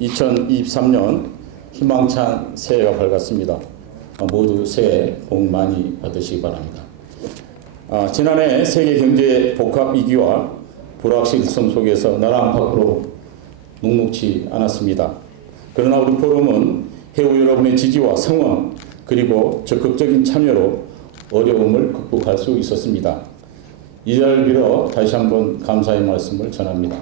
2023년 희망찬 새해가 밝았습니다. 아, 모두 새해 복 많이 받으시기 바랍니다. 아, 지난해 세계 경제 복합 위기와 불확실성 속에서 나라 안팎으로 녹록지 않았습니다. 그러나 우리 포럼은 해우 여러분의 지지와 성원 그리고 적극적인 참여로 어려움을 극복할 수 있었습니다. 이 자리를 빌어 다시 한번 감사의 말씀을 전합니다.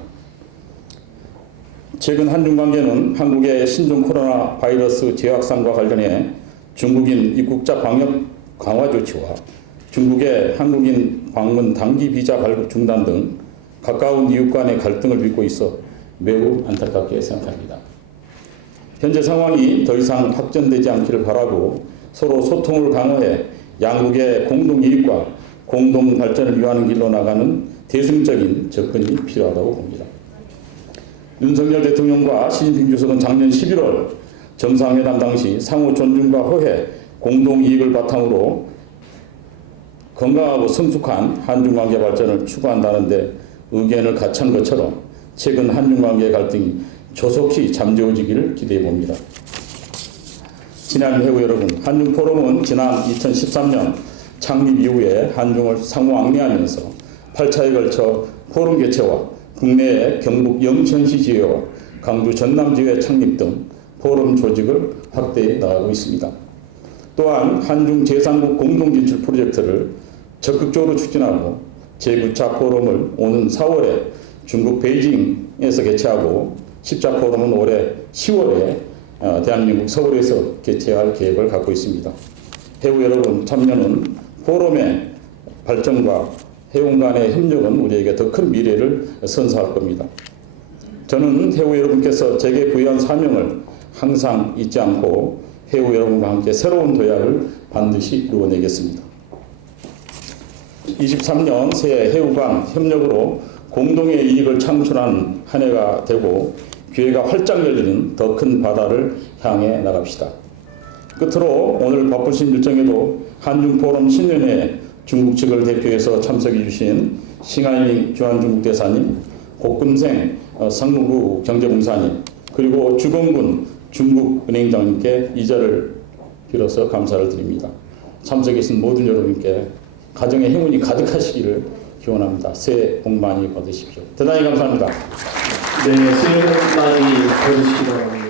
최근 한중 관계는 한국의 신종 코로나 바이러스 재확산과 관련해 중국인 입국자 방역 강화 조치와 중국의 한국인 방문 단기 비자 발급 중단 등 가까운 이웃 간의 갈등을 빚고 있어 매우 안타깝게 생각합니다. 현재 상황이 더 이상 확전되지 않기를 바라고 서로 소통을 강화해 양국의 공동 이익과 공동 발전을 위하는 길로 나가는 대승적인 접근이 필요하다고 봅니다. 윤석열 대통령과 시진핑 주석은 작년 11월 정상회담 당시 상호 존중과 호혜, 공동 이익을 바탕으로 건강하고 성숙한 한중 관계 발전을 추구한다는데 의견을 같이 한 것처럼 최근 한중 관계 갈등이 조속히 잠재워지기를 기대해 봅니다. 친한 회우 여러분, 한중 포럼은 지난 2013년 창립 이후에 한중을 상호 앙내하면서 8차에 걸쳐 포럼 개최와 국내의 경북 영천시 지회와 강주 전남 지회 창립 등 포럼 조직을 확대해 나가고 있습니다. 또한 한중 제3국 공동 진출 프로젝트를 적극적으로 추진하고 제9차 포럼을 오는 4월에 중국 베이징에서 개최하고 10차 포럼은 올해 10월에 어, 대한민국 서울에서 개최할 계획을 갖고 있습니다. 해우 여러분 참여는 포럼의 발전과 해운 간의 협력은 우리에게 더 큰 미래를 선사할 겁니다. 저는 해우 여러분께서 제게 부여한 사명을 항상 잊지 않고 해우 여러분과 함께 새로운 도약을 반드시 이루어내겠습니다. 23년 새해 해우 간 협력으로 공동의 이익을 창출하는 한 해가 되고 기회가 활짝 열리는 더 큰 바다를 향해 나갑시다. 끝으로 오늘 바쁘신 일정에도 한중 포럼 신년회 중국 측을 대표해서 참석해 주신 싱하이 주한중국 대사님, 고금생 어, 상무부 경제공사님, 그리고 주건군 중국은행장님께 이 자를 빌어서 감사를 드립니다. 참석해 주신 모든 여러분께 가정의 행운이 가득하시기를 기원합니다. 새해 복 많이 받으십시오. 대단히 감사합니다. 네, 새해 복 많이 받으시기 바랍니다.